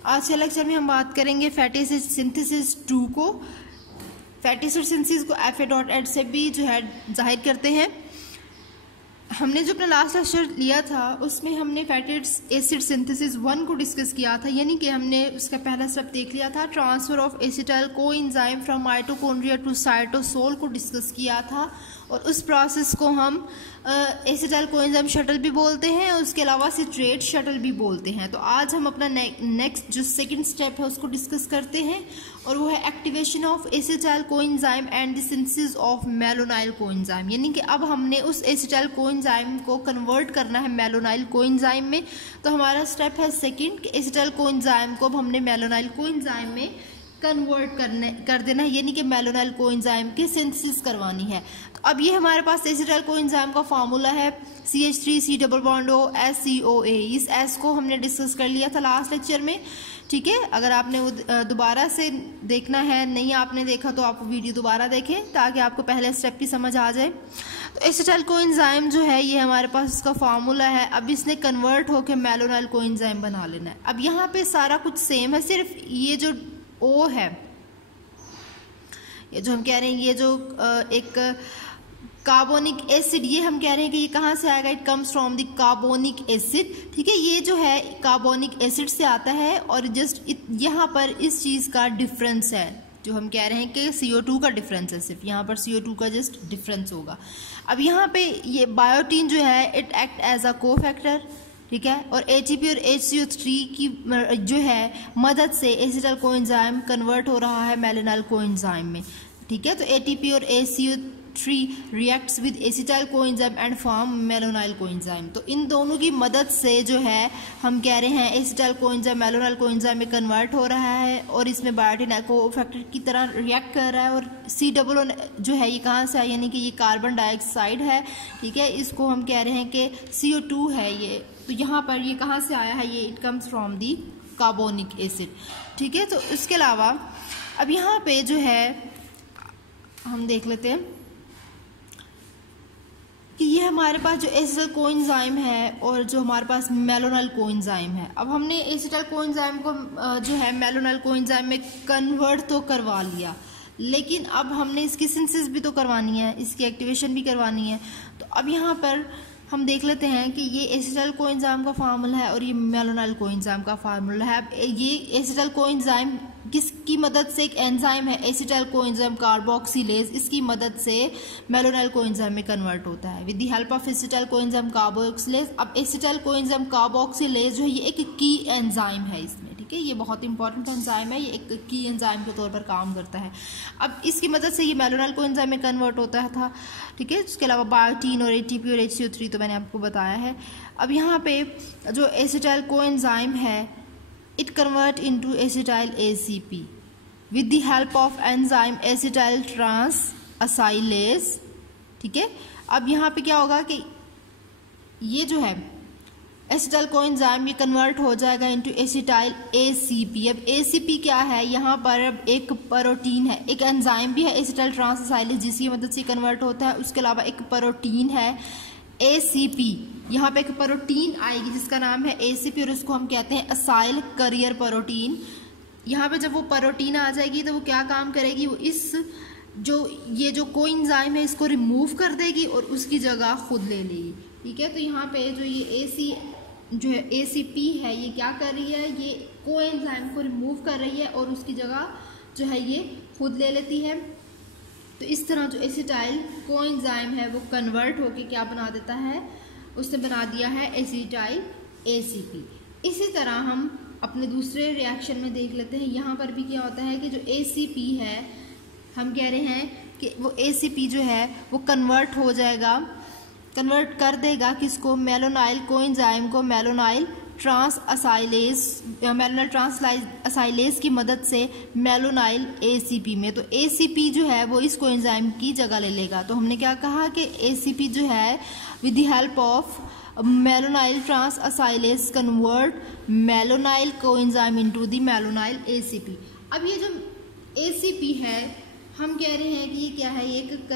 आज के लेक्चर में हम बात करेंगे फैटी एसिड सिंथेसिस 2 को। फैटी एसिड सिंथेसिस को FA.8 से भी जो है जाहिर करते हैं। हमने जो अपना लास्ट लेक्चर लिया था उसमें हमने फैटी एसिड सिंथेसिस 1 को डिस्कस किया था, यानी कि हमने उसका पहला स्टेप देख लिया था, transfer of acetyl coenzyme from mitochondria to cytosol को डिस्कस किया था। और उस प्रोसेस को हम एसिटाइल कोएंजाइम शटल भी बोलते हैं, उसके अलावा सिट्रेट शटल भी बोलते हैं। तो आज हम अपना नेक्स्ट जो सेकंड स्टेप है उसको डिस्कस करते हैं, और वो है activation of acetyl coenzyme and the synthesis of malonyl coenzyme, यानी कि अब हमने उस एसिटाइल कोएंजाइम को कन्वर्ट करना है मेलोनाइल कोएंजाइम में। तो हमारा स्टेप है सेकंड कि एसिटाइल कोएंजाइम को अब हमने मेलोनाइल कोएंजाइम में कन्वर्ट कर देना है, यानी कि मेलोनाइल कोएंजाइम की सिंथेसिस करवानी है। तो अब ये हमारे पास एसिटाइल कोएंजाइम का फार्मूला है CH3C double bond O SCOA। इस S को हमने डिस्कस कर लिया था लास्ट लेक्चर में, ठीक है। अगर आपने वो दोबारा से देखना है, नहीं आपने देखा तो आप वीडियो दोबारा देखें ताकि आपको पहले स्टेप भी समझ आ जाए। तो एसिटाइल कोएंजाइम जो है ये हमारे पास इसका फार्मूला है। अब इसने कन्वर्ट होकर मेलोनाइल कोएंजाइम बना लेना है। अब यहाँ पे सारा कुछ सेम है, सिर्फ ये जो O है, ये जो हम कह रहे हैं, ये जो एक कार्बोनिक एसिड, ये हम कह रहे हैं कि ये कहाँ से आएगा, it comes from the carbonic acid, ठीक है। ये जो है कार्बोनिक एसिड से आता है, और जस्ट यहाँ पर इस चीज़ का डिफरेंस है, जो हम कह रहे हैं कि CO2 का डिफरेंस है, सिर्फ यहाँ पर CO2 का जस्ट डिफरेंस होगा। अब यहाँ पे ये बायोटीन जो है it act as a cofactor, ठीक है। और ATP और HCO3 की जो है मदद से एसिटाइल कोएंजाइम कन्वर्ट हो रहा है मेलोनाइल कोएंजाइम में, ठीक है। तो ATP और HCO3 reacts with acetyl coenzyme and form malonyl coenzyme. तो इन दोनों की मदद से जो है हम कह रहे हैं एसिटाइल कोएंजाइम मेलोनाइल कोएंजाइम में कन्वर्ट हो रहा है, और इसमें बायोटीन कोफैक्टर की तरह रिएक्ट कर रहा है। और C जो है ये कहाँ से आया, यानी कि ये कार्बन डाइऑक्साइड है, ठीक है। इसको हम कह रहे हैं कि CO2 है ये। तो यहाँ पर ये कहाँ से आया है, ये it comes from the carbonic acid, ठीक है। तो इसके अलावा अब यहाँ पे जो है हम देख लेते हैं कि ये हमारे पास जो एसिटाइल कोएंजाइम है और जो हमारे पास मेलोनाइल कोएंजाइम है। अब हमने एसिटाइल कोएंजाइम को जो है मेलोनाइल कोएंजाइम में कन्वर्ट तो करवा लिया, लेकिन अब हमने इसकी सिंथेसिस भी तो करवानी है, इसकी एक्टिवेशन भी करवानी है। तो अब यहाँ पर हम देख लेते हैं कि ये एसिटाइल कोएंजाइम का फार्मूला है और ये मेलोनाइल कोएंजाइम का फार्मूला है। अब ये एसिटाइल कोएंजाइम किसकी मदद से, एक एंजाइम है एसिटाइल कोएंजाइम कार्बोक्सिलेज, इसकी मदद से मेलोनाइल कोएंजाइम में कन्वर्ट होता है with the help of acetyl coenzyme carboxylase. अब एसिटाइल कोएंजाइम कार्बोक्सिलेज जो है ये एक की एंजाइम है इसमें, ठीक है। ये बहुत इंपॉर्टेंट एंजाइम है, ये एक की एंजाइम के तौर पर काम करता है। अब इसकी मदद से ये मेलोनाइल कोएंजाइम में कन्वर्ट होता था, ठीक है। उसके अलावा बायोटीन और ATP और HCO3 तो मैंने आपको बताया है। अब यहाँ पे जो एसिटाइल कोएंजाइम है it convert into acetyl ACP with the help of enzyme acetyl transacylase, ठीक है। अब यहाँ पे क्या होगा कि ये जो है एसिटाइल कोएंजाइम ये कन्वर्ट हो जाएगा इनटू एसिटाइल ACP। अब ACP क्या है, यहाँ पर अब एक प्रोटीन है, एक एंजाइम भी है एसिटाइल ट्रांसएसाइलेज जिसकी मदद से कन्वर्ट होता है। उसके अलावा एक प्रोटीन है ACP, यहाँ पे एक प्रोटीन आएगी जिसका नाम है ACP, और उसको हम कहते हैं असाइल करियर प्रोटीन। यहाँ पे जब वो प्रोटीन आ जाएगी तो वो क्या काम करेगी, वो इस ये जो कोएंजाइम है इसको रिमूव कर देगी और उसकी जगह खुद ले लेगी, ठीक है। तो यहाँ पे जो ये जो है ACP है ये क्या कर रही है, ये कोएंजाइम को रिमूव कर रही है और उसकी जगह जो है ये खुद ले लेती है। तो इस तरह जो एसिटाइल कोएंजाइम है वो कन्वर्ट होके क्या बना देता है, उसने बना दिया है एसिटाइल ACP। इसी तरह हम अपने दूसरे रिएक्शन में देख लेते हैं। यहाँ पर भी क्या होता है कि जो ACP है हम कह रहे हैं कि वो ACP जो है वो कन्वर्ट हो जाएगा, कन्वर्ट कर देगा किसको, मेलोनाइल कोएंजाइम को मेलोनाइल ट्रांसएसाइलेज की मदद से मेलोनाइल ACP में। तो ACP जो है वो इस कोएंजाइम की जगह ले लेगा। तो हमने क्या कहा कि ACP जो है with the help of malonyl transacylase convert malonyl coenzyme into the malonyl ACP। अब ये जो ACP है हम कह रहे हैं कि ये क्या है, ये एक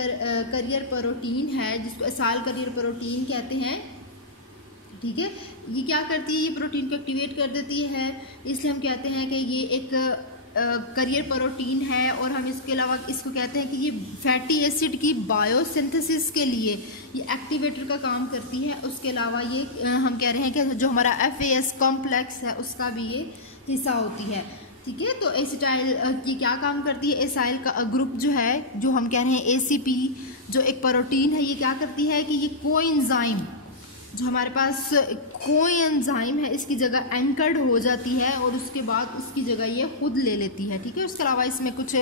करियर प्रोटीन है जिसको असाइल करियर प्रोटीन कहते हैं, ठीक है। ये क्या करती है, ये प्रोटीन को एक्टिवेट कर देती है, इसलिए हम कहते हैं कि ये एक करियर प्रोटीन है। और हम इसके अलावा इसको कहते हैं कि ये फैटी एसिड की बायोसिंथेसिस के लिए ये एक्टिवेटर का काम करती है। उसके अलावा ये हम कह रहे हैं कि जो हमारा FAS कॉम्प्लेक्स है उसका भी ये हिस्सा होती है, ठीक है। तो एसिटाइल ये क्या काम करती है, एसाइल का ग्रुप जो है, जो हम कह रहे हैं ACP जो एक प्रोटीन है, ये क्या करती है कि ये कोएंजाइम जो हमारे पास कोएंजाइम है इसकी जगह एंकर्ड हो जाती है और उसके बाद उसकी जगह ये खुद ले लेती है, ठीक है। उसके अलावा इसमें कुछ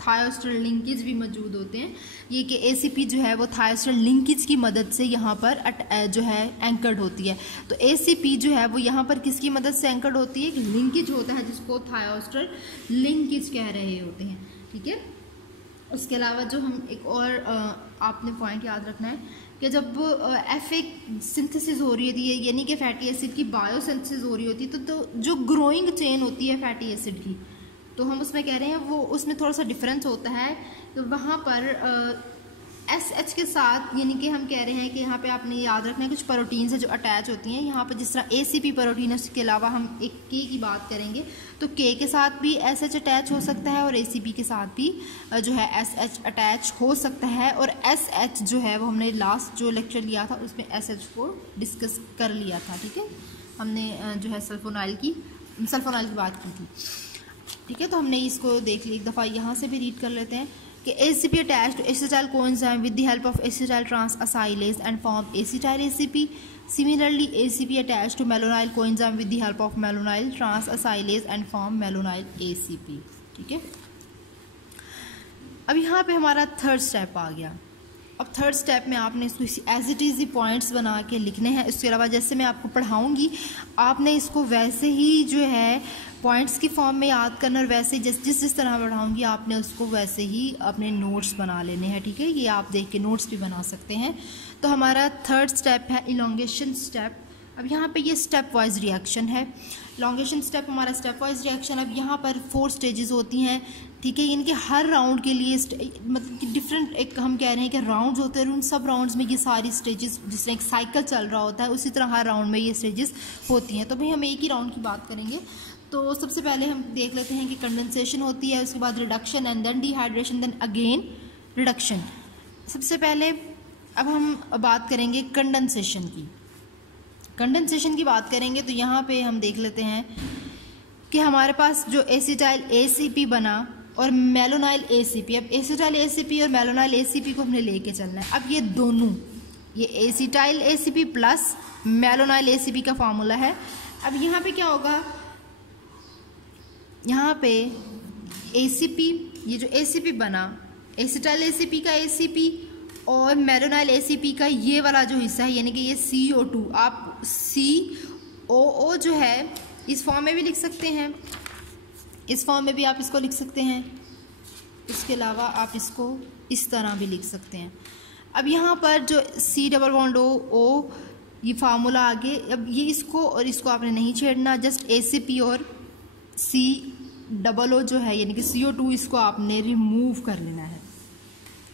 थायोस्टर लिंकेज भी मौजूद होते हैं, ये कि ACP जो है वो थायोस्टर लिंकेज की मदद से यहाँ पर जो है एंकर्ड होती है। तो ACP जो है वो यहाँ पर किसकी मदद से एंकर्ड होती है, कि लिंकेज होता है जिसको थायोस्टर लिंकेज कह रहे होते हैं, ठीक है। उसके अलावा जो हम एक और आपने पॉइंट याद रखना है कि जब FA सिंथेसिस हो रही होती है, यानी कि फैटी एसिड की बायोसिंथेसिस हो रही होती है, तो जो ग्रोइंग चेन होती है फैटी एसिड की, तो हम उसमें कह रहे हैं वो उसमें थोड़ा सा डिफरेंस होता है। तो वहाँ पर SH के साथ, यानी कि हम कह रहे हैं कि यहाँ पे आपने याद रखना है कुछ प्रोटीन्स है जो अटैच होती हैं। यहाँ पर जिस तरह ACP प्रोटीन है, उसके अलावा हम एक K की बात करेंगे, तो K के साथ भी SH अटैच हो सकता है और ACP के साथ भी जो है SH अटैच हो सकता है। और SH जो है वो हमने लास्ट जो लेक्चर लिया था उसमें SH को डिस्कस कर लिया था, ठीक है। हमने जो है सल्फोनाइल की बात की थी, ठीक है। तो हमने इसको देख लिया, एक दफ़ा यहाँ से भी रीड कर लेते हैं कि ACP attached to acetyl coenzyme with the help of acetyl transacylase and form acetyl ACP. Similarly, ACP attached to malonyl coenzyme with the help of malonyl transacylase and form malonyl ACP, ठीक है। अब यहाँ पे हमारा third step आ गया। अब third step में आपने इसको एज इट इज़ पॉइंट्स बना के लिखने हैं। इसके अलावा जैसे मैं आपको पढ़ाऊँगी आपने इसको वैसे ही जो है पॉइंट्स की फॉर्म में याद करना, और वैसे जिस तरह पढ़ाऊँगी आपने उसको वैसे ही अपने नोट्स बना लेने हैं, ठीक है। ये आप देख के नोट्स भी बना सकते हैं। तो हमारा थर्ड स्टेप है इलोंगेशन स्टेप। अब यहाँ पे ये स्टेप वाइज रिएक्शन है। इलोंगेशन स्टेप हमारा स्टेप वाइज रिएक्शन। अब यहाँ पर 4 स्टेजेस होती हैं, ठीक है। इनके हर राउंड के लिए मतलब कि डिफरेंट एक हम कह रहे हैं कि राउंड्स होते हैं, उन सब राउंड्स में ये सारी स्टेजेस, जिस तरह एक साइकिल चल रहा होता है उसी तरह हर राउंड में ये स्टेजेस होती हैं। तो भाई हम एक ही राउंड की बात करेंगे। तो सबसे पहले हम देख लेते हैं कि कंडेंसेशन होती है, उसके बाद reduction and then dehydration, then again reduction. सबसे पहले अब हम बात करेंगे कंडेंसेशन की। कंडेंसेशन की बात करेंगे तो यहाँ पे हम देख लेते हैं कि हमारे पास जो एसिटाइल ACP बना और मेलोनाइल ACP। अब एसिटाइल ACP और मेलोनाइल ACP को हमने लेके चलना है। अब ये दोनों, ये एसिटाइल ACP प्लस मेलोनाइल ACP का फार्मूला है। अब यहाँ पे क्या होगा, यहाँ पे ACP, ये जो ACP बना, एसिटाइल ACP का ACP और मेलोनाइल ACP का ये वाला जो हिस्सा है, यानी कि ये CO2, आप COO जो है इस फॉर्म में भी लिख सकते हैं, इस फॉर्म में भी आप इसको लिख सकते हैं। इसके अलावा आप इसको इस तरह भी लिख सकते हैं। अब यहाँ पर जो C+O ये फार्मूला आगे, अब ये इसको और इसको आपने नहीं छेड़ना, जस्ट ACP और COO जो है यानी कि CO2 इसको आपने रिमूव कर लेना है।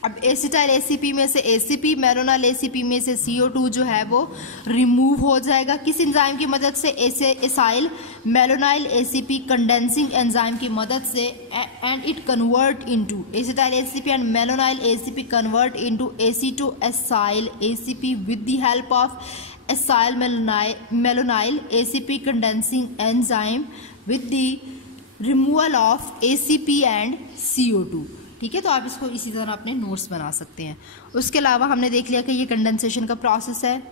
अब एसिटाइल ACP में से ACP, मेलोनाइल ACP में से CO2 जो है वो रिमूव हो जाएगा किस एंजाइम की मदद से, acyl malonyl ACP condensing enzyme की मदद से, and it convert into acetyl ACP and malonyl ACP convert into acetoacyl ACP with the help of acyl malonyl ACP condensing enzyme with the removal of ACP and CO2, ठीक है। तो आप इसको इसी तरह अपने नोट्स बना सकते हैं। उसके अलावा हमने देख लिया कि ये कंडेंसेशन का प्रोसेस है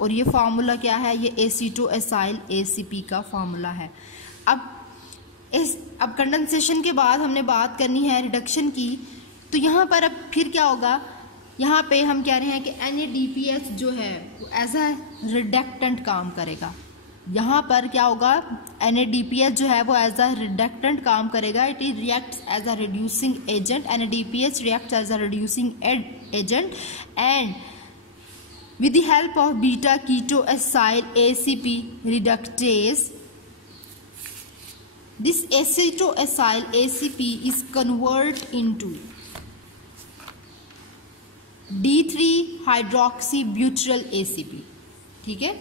और ये फार्मूला क्या है, ये एसिटोएसाइल ACP का फार्मूला है। अब कंडेंसेशन के बाद हमने बात करनी है रिडक्शन की। तो यहाँ पर अब फिर क्या होगा, यहाँ पे हम कह रहे हैं कि NADPH जो है वो एज अ रिडक्टेंट काम करेगा। यहाँ पर क्या होगा, NADPH जो है वो एज अ रिडक्टेंट काम करेगा। It is reacts as a reducing agent. NADPH reacts as a reducing agent and with the help of beta ketoacyl ACP reductase, this acetoacyl ACP is converted into D3 hydroxybutyryl ACP, ठीक है।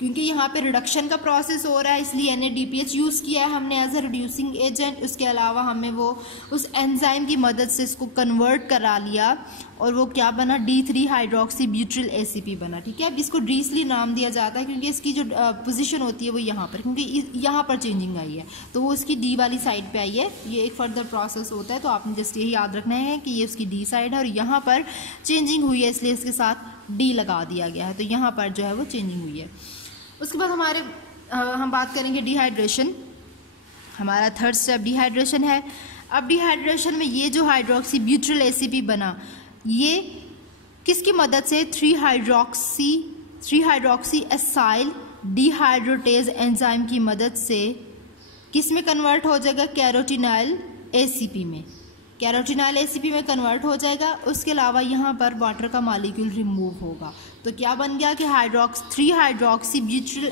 क्योंकि यहाँ पे reduction का process हो रहा है इसलिए NADPH यूज़ किया है हमने एज अ रिड्यूसिंग एजेंट। उसके अलावा हमें वो उस एंजाइम की मदद से इसको कन्वर्ट करा लिया और वो क्या बना, D3 हाइड्रोक्सी ब्यूट्रिल ACP बना। ठीक है, अब इसको डी इसलिए नाम दिया जाता है क्योंकि इसकी जो पोजीशन होती है वो यहाँ पर, क्योंकि यहाँ पर चेंजिंग आई है तो वो उसकी D वाली साइड पे आई है। ये एक फर्दर प्रोसेस होता है तो आपने जस्ट यही याद रखना है कि ये उसकी D साइड है और यहाँ पर चेंजिंग हुई है इसलिए इसके साथ D लगा दिया गया है, तो यहाँ पर जो है वो चेंजिंग हुई है। उसके बाद हम बात करेंगे डिहाइड्रेशन। हमारा थर्ड स्टेप डिहाइड्रेशन है। अब डिहाइड्रेशन में ये जो हाइड्रोक्सी ब्यूट्रिल ACP बना, ये किसकी मदद से, 3 हाइड्रोक्सी एसाइल डिहाइड्रोटेज एंजाइम की मदद से किस में कन्वर्ट हो जाएगा, कैरोटिनाइल ACP में। कैरोटिनाइल ACP में कन्वर्ट हो जाएगा। उसके अलावा यहाँ पर वाटर का मॉलिक्यूल रिमूव होगा तो क्या बन गया कि 3 hydroxy butyryl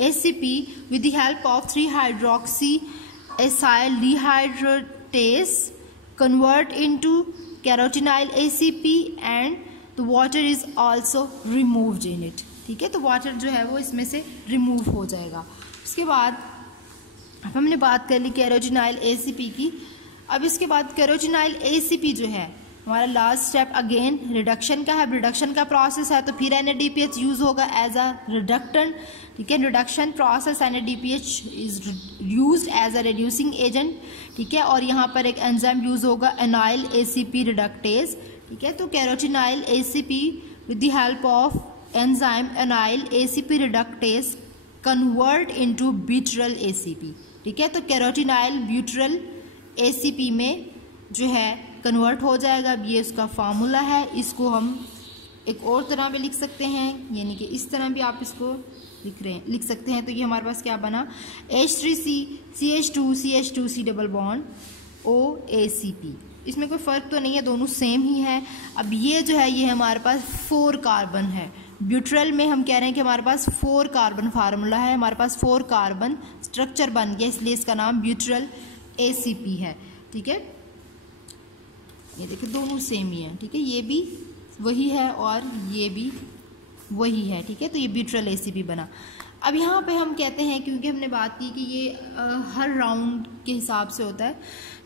ACP with the help of 3 hydroxy acyl dehydratase convert into carotenoid ACP and the water is also removed in it। ठीक है, तो वाटर जो है वो इसमें से रिमूव हो जाएगा। उसके बाद अब हमने बात कर ली कैरोटिनाइल ACP की। अब इसके बाद कैरोटिनाइल ACP जो है हमारा लास्ट स्टेप अगेन रिडक्शन का है। रिडक्शन का प्रोसेस है तो फिर NADPH यूज़ होगा एज अ रिडक्टेंट। ठीक है, reduction process NADPH is used as a reducing agent. ठीक है, और यहाँ पर एक एंजाइम यूज़ होगा एनाइल ACP रिडक्टेज। ठीक है, तो crotonyl ACP with the help of enzyme enoyl ACP reductase convert into butyryl ACP। ठीक है, तो कैरोटिनाइल ब्यूट्रिल ACP में जो है कन्वर्ट हो जाएगा। अब ये उसका फार्मूला है, इसको हम एक और तरह पे लिख सकते हैं, यानी कि इस तरह भी आप इसको लिख सकते हैं। तो ये हमारे पास क्या बना, H3C CH2 double bond OACP। इसमें कोई फ़र्क तो नहीं है, दोनों सेम ही है। अब ये जो है ये हमारे पास 4 कार्बन है। ब्यूट्रल में हम कह रहे हैं कि हमारे पास 4 कार्बन फार्मूला है, हमारे पास 4 कार्बन स्ट्रक्चर बन गया इसलिए इसका नाम ब्यूट्रल ACP है। ठीक है, ये देखिए दोनों सेम ही है। ठीक है, ये भी वही है और ये भी वही है। ठीक है, तो ये ब्यूट्रल ACP बना। अब यहाँ पे हम कहते हैं, क्योंकि हमने बात की कि ये हर राउंड के हिसाब से होता है।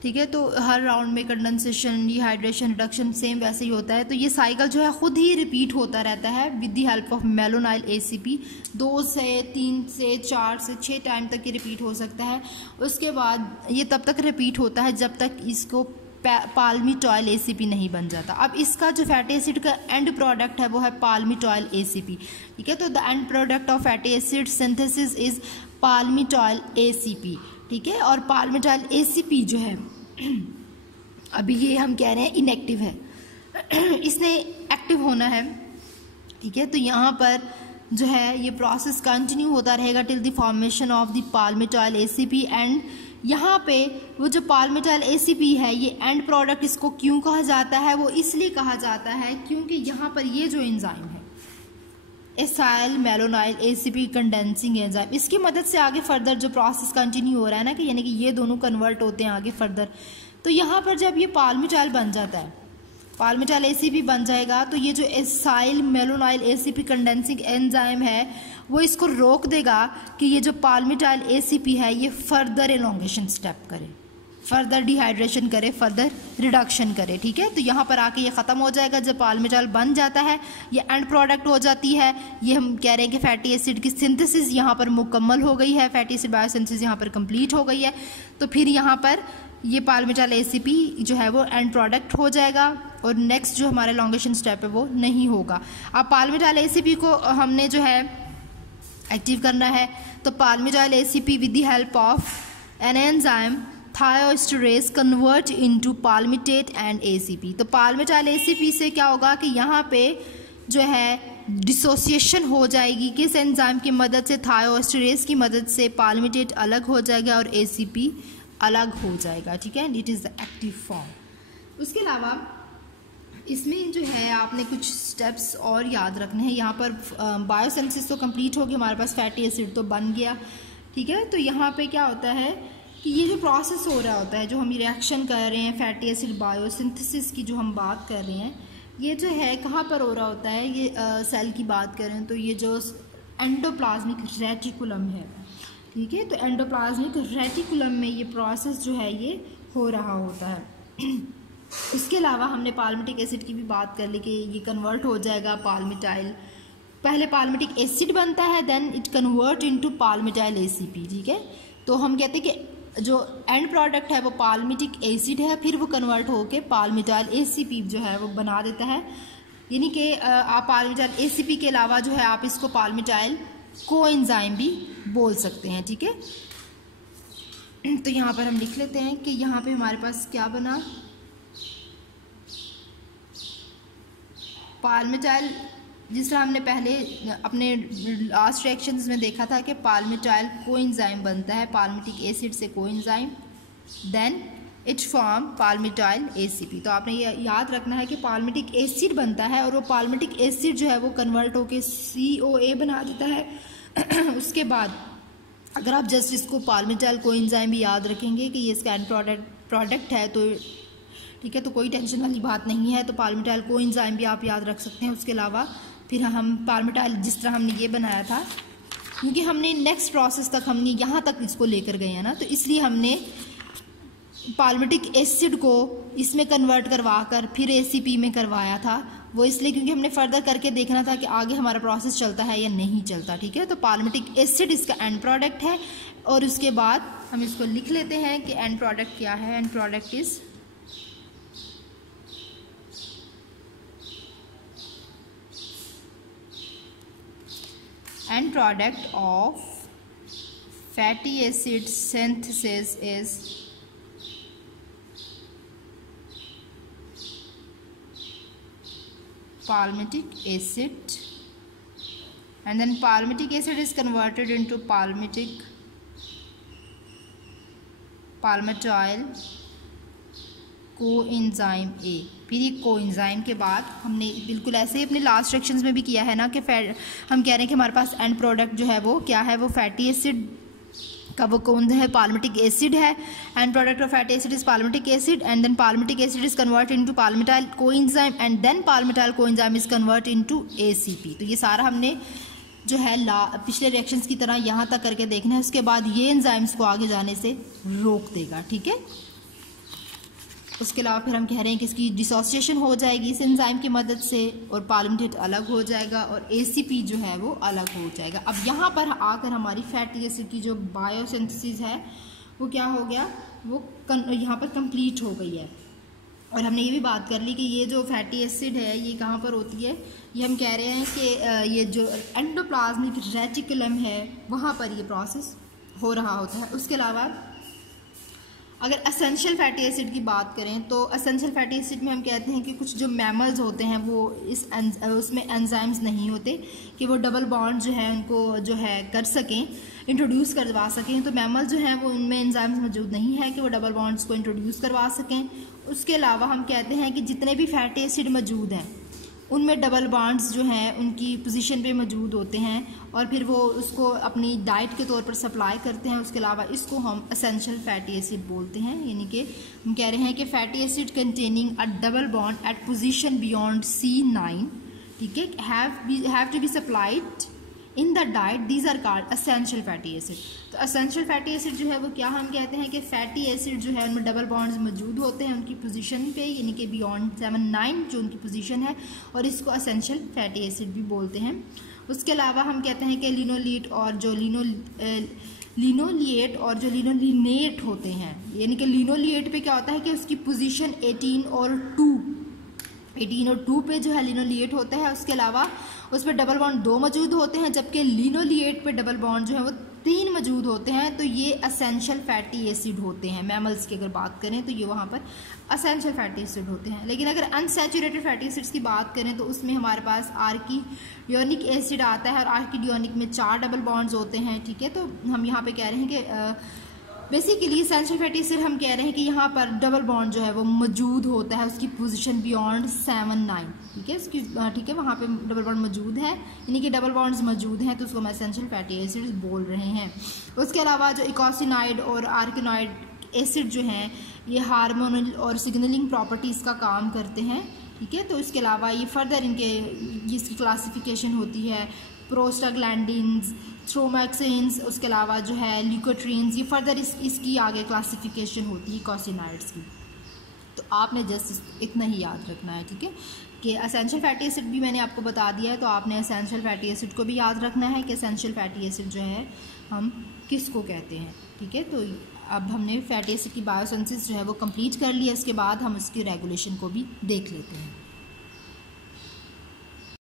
ठीक है, तो हर राउंड में कंडेंसेशन, डिहाइड्रेशन, रिडक्शन सेम वैसे ही होता है। तो ये साइकिल जो है ख़ुद ही रिपीट होता रहता है with the help of malonyl ACP। 2 से 3 से 4 से 6 टाइम तक ये रिपीट हो सकता है। उसके बाद ये तब तक रिपीट होता है जब तक इसको पाल्मिटॉयल ACP नहीं बन जाता। अब इसका जो फैटी एसिड का एंड प्रोडक्ट है वो है पाल्मिटॉयल ACP। ठीक है, तो the end product of fatty acid synthesis is palmitoyl ACP। ठीक है, और पाल्मिटॉयल ACP जो है अभी ये हम कह रहे हैं इनएक्टिव है, इसने एक्टिव होना है। ठीक है, तो यहाँ पर जो है ये प्रोसेस कंटिन्यू होता रहेगा till the formation of the palmitoyl ACP। And यहाँ पे वो जो पाल्मिटॉयल ACP है ये एंड प्रोडक्ट इसको क्यों कहा जाता है, वो इसलिए कहा जाता है क्योंकि यहाँ पर ये जो एंजाइम है acyl malonyl ACP condensing enzyme, इसकी मदद से आगे फर्दर जो प्रोसेस कंटिन्यू हो रहा है ना, कि यानी कि ये दोनों कन्वर्ट होते हैं आगे फर्दर। तो यहाँ पर जब ये पाल्मिटॉयल बन जाता है, पाल्मिटॉयल ACP बन जाएगा, तो ये जो acyl malonyl ACP condensing enzyme है वो इसको रोक देगा कि ये जो पाल्मिटॉयल ACP है ये फर्दर एलोंगेशन स्टेप करे, फर्दर डिहाइड्रेशन करे, फर्दर रिडक्शन करे। ठीक है, तो यहाँ पर आके ये ख़त्म हो जाएगा। जब पाल्मिटॉयल बन जाता है ये एंड प्रोडक्ट हो जाती है। ये हम कह रहे हैं कि फैटी एसिड की सिंथेसिस यहाँ पर मुकम्मल हो गई है, फैटी एसिड बायोसिंथेसिस यहाँ पर कंप्लीट हो गई है। तो फिर यहाँ पर ये पाल्मिटॉयल ACP जो है वो एंड प्रोडक्ट हो जाएगा और नेक्स्ट जो हमारा एलोंगेशन स्टेप है वो नहीं होगा। अब पाल्मिटॉयल ACP को हमने जो है एक्टिव करना है, तो palmitoyl ACP with the help of an enzyme thioesterase convert into palmitate and ACP। तो पाल्मिटॉयल ACP से क्या होगा कि यहाँ पे जो है डिसोसिएशन हो जाएगी, किस एंजाइम की मदद से, थायोस्टेरेज की मदद से पाल्मिटेट अलग हो जाएगा और ACP अलग हो जाएगा। ठीक है, it is the active form. उसके अलावा इसमें जो है आपने कुछ स्टेप्स और याद रखने हैं। यहाँ पर बायोसिंथेसिस तो कंप्लीट हो गई, हमारे पास फैटी एसिड तो बन गया। ठीक है, तो यहाँ पे क्या होता है कि ये जो प्रोसेस हो रहा होता है, जो हम रिएक्शन कर रहे हैं फैटी एसिड बायोसिंथेसिस की जो हम बात कर रहे हैं, ये जो है कहाँ पर हो रहा होता है, ये सेल की बात करें तो ये जो एंडोप्लाज्मिक रेटिकुलम है, ठीक है। तो एंडोप्लाज्मिक रेटिकुलम में ये प्रोसेस जो है ये हो रहा होता है। इसके अलावा हमने पाल्मिटिक एसिड की भी बात कर ली कि ये कन्वर्ट हो जाएगा पाल्मिटाइल, पहले पाल्मिटिक एसिड बनता है, then it convert into palmityl ACP, ठीक है। तो हम कहते हैं कि जो एंड प्रोडक्ट है वो पाल्मिटिक एसिड है, फिर वो कन्वर्ट होके पाल्मिटाइल ACP जो है वो बना देता है। यानी कि आप पाल्मिटाइल ACP के अलावा जो है आप इसको पाल्मिटाइल कोएंजाइम भी बोल सकते हैं, ठीक है। तो यहाँ पर हम लिख लेते हैं कि यहाँ पे हमारे पास क्या बना, पाल्मिटाइल, जिस तरह हमने पहले अपने लास्ट रिएक्शंस में देखा था कि पाल्मिटाइल कोएंजाइम बनता है पाल्मिटिक एसिड से coenzyme, then it form palmityl ACP। तो आपने ये याद रखना है कि पाल्मिटिक एसिड बनता है और वो पाल्मिटिक एसिड जो है वो कन्वर्ट होके COA बना देता है। उसके बाद अगर आप जस्ट इसको पाल्मिटाइल कोएंजाइम भी याद रखेंगे कि ये इसका एंड प्रोडक्ट है तो ठीक है, तो कोई टेंशन वाली बात नहीं है। तो पाल्मिटाइल कोएंजाइम भी आप याद रख सकते हैं। उसके अलावा फिर हम पाल्मिटाइल जिस तरह हमने ये बनाया था, क्योंकि हमने नेक्स्ट प्रोसेस तक हमने यहाँ तक इसको लेकर गए हैं ना, तो इसलिए हमने पाल्मिटिक एसिड को इसमें कन्वर्ट करवा कर फिर ACP में करवाया था। वो इसलिए क्योंकि हमने फर्दर करके देखना था कि आगे हमारा प्रोसेस चलता है या नहीं चलता, ठीक है। तो पाल्मिटिक एसिड इसका एंड प्रोडक्ट है और उसके बाद हम इसको लिख लेते हैं कि एंड प्रोडक्ट क्या है। End product is end product of fatty acid synthesis is palmitic acid, and then palmitic acid is converted into palmityl coenzyme A। फिर ये कोएंजाइम के बाद हमने बिल्कुल ऐसे ही अपने लास्ट सेक्शंस में भी किया है ना कि हम कह रहे हैं कि हमारे पास एंड प्रोडक्ट जो है वो क्या है, वो फैटी एसिड का वो कौन है, पाल्मिटिक एसिड है। End product of fatty acid is palmitic acid and then palmitic acid is convert into palmityl coenzyme and then palmityl coenzyme is convert into ACP। तो ये सारा हमने जो है पिछले रिएक्शंस की तरह यहाँ तक करके देखना है। उसके बाद ये एंजाइम्स को आगे जाने से रोक देगा, ठीक है। उसके अलावा फिर हम कह रहे हैं कि इसकी डिसोसिएशन हो जाएगी इस एंजाइम की मदद से और पाल्मिटेट अलग हो जाएगा और ACP जो है वो अलग हो जाएगा। अब यहाँ पर आकर हमारी फैटी एसिड की जो बायोसिंथेसिस है वो क्या हो गया, वो यहाँ पर कंप्लीट हो गई है। और हमने ये भी बात कर ली कि ये जो फैटी एसिड है ये कहाँ पर होती है, ये हम कह रहे हैं कि ये जो एंडोप्लाज्मिक रेटिकुलम है वहाँ पर ये प्रोसेस हो रहा होता है। उसके अलावा अगर एसेंशियल फैटी एसिड की बात करें तो एसेंशियल फैटी एसिड में हम कहते हैं कि कुछ जो मैमल्स होते हैं वो उसमें एंजाइम्स नहीं होते कि वो डबल बॉन्ड जो है उनको जो है कर सकें, इंट्रोड्यूस करवा सकें। तो मैमल्स जो हैं वो उनमें एंजाइम्स मौजूद नहीं है कि वो डबल बॉन्ड्स को इंट्रोड्यूस करवा सकें। उसके अलावा हम कहते हैं कि जितने भी फैटी एसिड मौजूद हैं उनमें डबल बॉन्ड्स जो हैं उनकी पोजीशन पे मौजूद होते हैं और फिर वो उसको अपनी डाइट के तौर पर सप्लाई करते हैं। उसके अलावा इसको हम एसेंशियल फैटी एसिड बोलते हैं, यानी कि हम कह रहे हैं कि fatty acid containing a double bond at position beyond C9, ठीक है, have to be supplied in the diet, these are called essential fatty acid. तो एसेंशियल फैटी एसिड जो है वो क्या हम कहते हैं कि फैटी एसिड जो है उनमें डबल बॉन्ड्स मौजूद होते हैं उनकी पोजीशन पे, यानी कि बियॉन्ड 7-9 जो उनकी पोजीशन है, और इसको एसेंशियल फैटी एसिड भी बोलते हैं। उसके अलावा हम कहते हैं कि लिनोलेट और जो लिनोलिएट और जो लिनोलिनेट होते हैं, यानी कि लिनोलिएट पे क्या होता है कि उसकी पोजीशन 18 और 2 पे जो है लिनोलिएट होता है। उसके अलावा उस पर डबल बॉन्ड 2 मौजूद होते हैं, जबकि लिनोलिएट पे डबल बॉन्ड जो है वो 3 मौजूद होते हैं। तो ये एसेंशियल फैटी एसिड होते हैं। मैमल्स की अगर बात करें तो ये वहाँ पर एसेंशियल फैटी एसिड होते हैं। लेकिन अगर अनसैचुरेटेड फैटी एसिड्स की बात करें तो उसमें हमारे पास आर्किडियोनिक एसिड आता है और आर्किडियोनिक में 4 डबल बॉन्ड्स होते हैं, ठीक है। तो हम यहाँ पे कह रहे हैं कि बेसिकली एसेंशियल फैटी एसिड हम कह रहे हैं कि यहाँ पर डबल बॉन्ड जो है वो मौजूद होता है, उसकी पोजीशन बियॉन्ड 7-9, ठीक है, उसकी ठीक है वहाँ पे डबल बॉन्ड मौजूद है, यानी कि डबल बॉन्ड्स मौजूद हैं, तो उसको हम एसेंशियल फैटी एसिड्स बोल रहे हैं। उसके अलावा जो इकोसिनाइड और आर्किनॉइड एसिड जो हैं ये हार्मोनल और सिग्नलिंग प्रॉपर्टीज़ का काम करते हैं, ठीक है। तो इसके अलावा ये फर्दर इसकी क्लासिफिकेशन होती है, प्रोस्टाग्लैंडिन्स, थ्रोमैक्सिन्स, उसके अलावा जो है ल्यूकोट्रीन्स, ये फर्दर इसकी आगे क्लासिफिकेशन होती है कॉसिनॉइड्स की। तो आपने जस्ट इतना ही याद रखना है, ठीक है, कि एसेंशियल फैटी एसिड भी मैंने आपको बता दिया है, तो आपने एसेंशियल फैटी एसिड को भी याद रखना है कि एसेंशियल फैटी एसिड जो है हम किसको कहते हैं, ठीक है। तो अब हमने फैटी एसिड की बायोसिंथेसिस जो है वो कंप्लीट कर लिया, इसके बाद हम उसकी रेगुलेशन को भी देख लेते हैं।